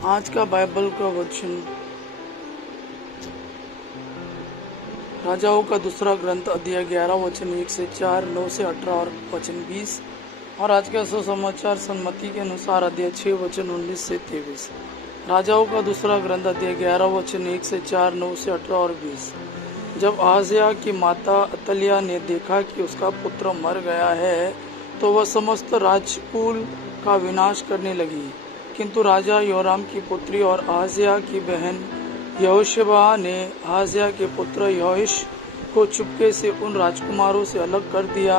आज का बाइबल का वचन राजाओं का दूसरा ग्रंथ अध्याय 11 वचन 1 से 4, 9 से 18 और वचन 20। और आज का सुसमाचार सन्मति के अनुसार अध्याय 6 वचन 19 से 23। राजाओं का दूसरा ग्रंथ अध्याय 11 वचन 1 से 4, 9 से 18 और 20। जब आहाजिया की माता अतलिया ने देखा कि उसका पुत्र मर गया है तो वह समस्त राजकुल का विनाश करने लगी। किंतु राजा योराम की पुत्री और आहाजिया की बहन यहोशबा ने आहाजिया के पुत्र यहोश को चुपके से उन राजकुमारों से अलग कर दिया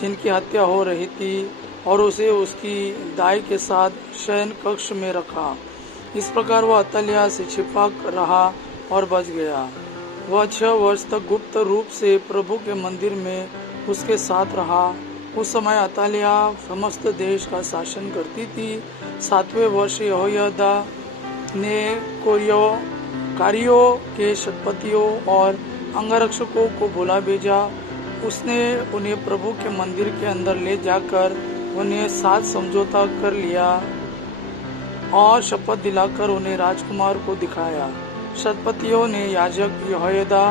जिनकी हत्या हो रही थी, और उसे उसकी दाई के साथ शयन कक्ष में रखा। इस प्रकार वह अतलिया से छिपा रहा और बच गया। वह 6 वर्ष तक गुप्त रूप से प्रभु के मंदिर में उसके साथ रहा। उस समय अतलिया समस्त देश का शासन करती थी। 7वें वर्ष यहोयादा ने कारियों के शतपतियों और अंगरक्षकों को बुला भेजा। उसने उन्हें प्रभु के मंदिर के अंदर ले जाकर उन्हें साथ समझौता कर लिया और शपथ दिलाकर उन्हें राजकुमार को दिखाया। शतपतियों ने याजक यहोयादा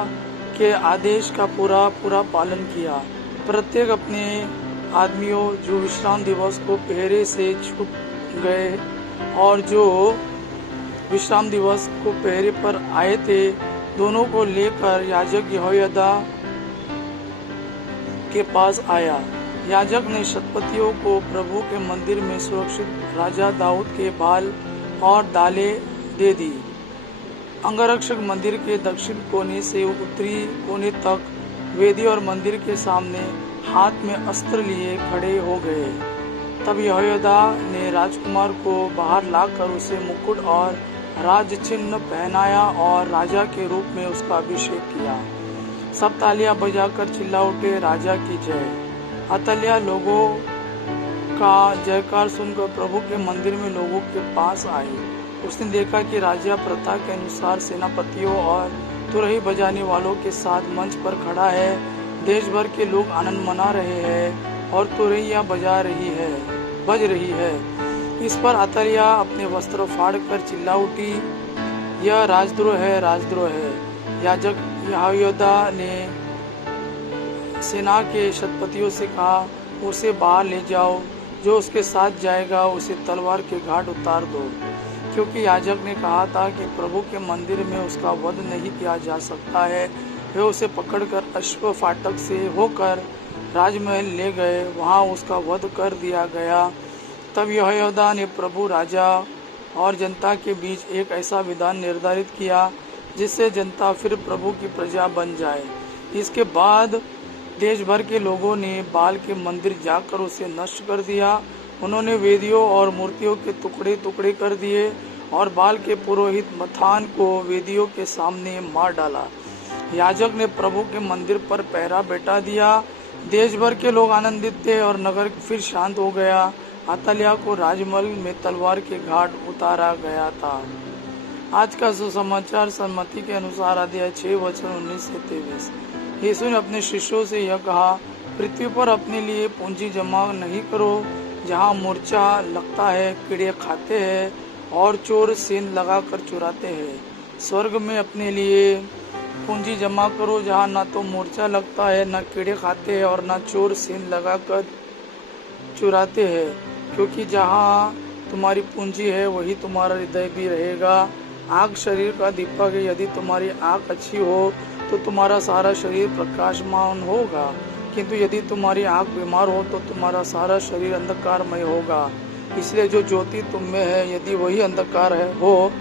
के आदेश का पूरा पालन किया। प्रत्येक अपने आदमियों जो विश्राम दिवस को पहरे से छूट गए और जो विश्राम दिवस को पहरे पर आए थे, दोनों को लेकर याजक यहोयादा के पास आया। याजक ने शतपतियों को प्रभु के मंदिर में सुरक्षित राजा दाऊद के बाल और दालें दे दी। अंगरक्षक मंदिर के दक्षिण कोने से उत्तरी कोने तक वेदी और मंदिर के सामने हाथ में अस्त्र लिए खड़े हो गए। तब यहोयादा ने राजकुमार को बाहर लाकर उसे मुकुट और राज चिन्ह पहनाया और राजा के रूप में उसका अभिषेक किया। सब तालियां बजाकर चिल्ला उठे, राजा की जय। अतलिया लोगों का जयकार सुनकर प्रभु के मंदिर में लोगों के पास आई। उसने देखा कि राजा प्रथा के अनुसार सेनापतियों और तुरही बजाने वालों के साथ मंच पर खड़ा है। देश भर के लोग आनंद मना रहे हैं और तुरहियां बज रही है। इस पर अतलिया अपने वस्त्र फाड़कर चिल्ला उठी, यह राजद्रोह है, राजद्रोह है। याजक यहोयादा ने सेना के शतपतियों से कहा, उसे बाहर ले जाओ, जो उसके साथ जाएगा उसे तलवार के घाट उतार दो, क्योंकि याजक ने कहा था कि प्रभु के मंदिर में उसका वध नहीं किया जा सकता है। वे उसे पकड़कर अश्व फाटक से होकर राजमहल ले गए, वहां उसका वध कर दिया गया। तब यहोयादा ने प्रभु, राजा और जनता के बीच एक ऐसा विधान निर्धारित किया जिससे जनता फिर प्रभु की प्रजा बन जाए। इसके बाद देश भर के लोगों ने बाल के मंदिर जाकर उसे नष्ट कर दिया। उन्होंने वेदियों और मूर्तियों के टुकड़े टुकड़े कर दिए और बाल के पुरोहित मथान को वेदियों के सामने मार डाला। याजक ने प्रभु के मंदिर पर पहरा बैठा दिया। देश भर के लोग आनंदित थे और नगर फिर शांत हो गया। अतलिया को राजमहल में तलवार के घाट उतारा गया था। आज का सुसमाचार सन्मति के अनुसार अध्याय 6 वचन 19 से 23। यीशु ने अपने शिष्यों से यह कहा, पृथ्वी पर अपने लिए पूंजी जमा नहीं करो, जहाँ मूर्छा लगता है, कीड़े खाते हैं और चोर सेंध लगाकर चुराते हैं। स्वर्ग में अपने लिए पूंजी जमा करो, जहाँ न तो मूर्छा लगता है, न कीड़े खाते हैं और न चोर सेंध लगाकर चुराते हैं, क्योंकि जहाँ तुम्हारी पूंजी है वही तुम्हारा हृदय भी रहेगा। आँख शरीर का दीपक है। यदि तुम्हारी आँख अच्छी हो तो तुम्हारा सारा शरीर प्रकाशमान होगा, किंतु यदि तुम्हारी आँख बीमार हो तो तुम्हारा सारा शरीर अंधकारमय होगा। इसलिए जो ज्योति तुम में है, यदि वही अंधकार हो